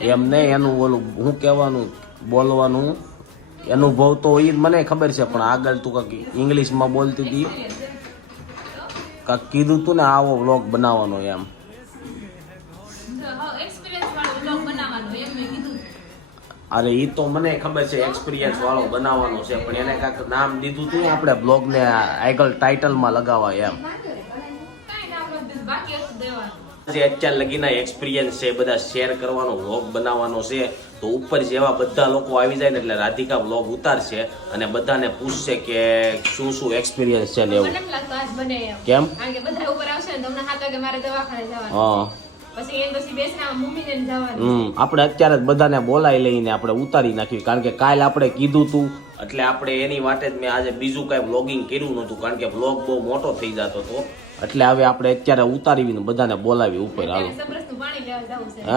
એમ નહીં એનું ઓલું હું કહેવાનું બોલવાનું અનુભવ તો એ મને ખબર છે પણ આગળ તું કાંઈક ઇંગ્લિશમાં બોલતી હતી કાંઈક કીધું તું ને આવો વ્લોગ બનાવવાનો એમ અરે એ તો મને ખબર છે એક્સપિરિયન્સ વાળો બનાવવાનો છે પણ એને કાંઈક નામ દીધું હતું ને આપણે બ્લોગને આગળ ટાઇટલમાં લગાવવા એમ જે અત્યાર લગીના એક્સપિરિયન્સ છે બધા શેર કરવાનો વ્લોગ બનાવવાનો છે તો ઉપર જેવા બધા લોકો આવી જાય ને એટલે રાધિકા વ્લોગ ઉતારશે અને બધાને પૂછશે કે શું શું એક્સપિરિયન્સ છે ને એવું કેમ હા આપણે અત્યારે જ બધાને બોલાવી લઈને આપણે ઉતારી નાખ્યું કારણ કે કાલ આપણે કીધું તું એટલે આપણે એની માટે જ મેં આજે બીજું કાંઈ વ્લોગિંગ કર્યું નહોતું કારણ કે વ્લોગ બહુ મોટો થઈ જતો હતો એટલે હવે આપણે અત્યારે ઉતારીને બધાને બોલાવી ઉપર હાલો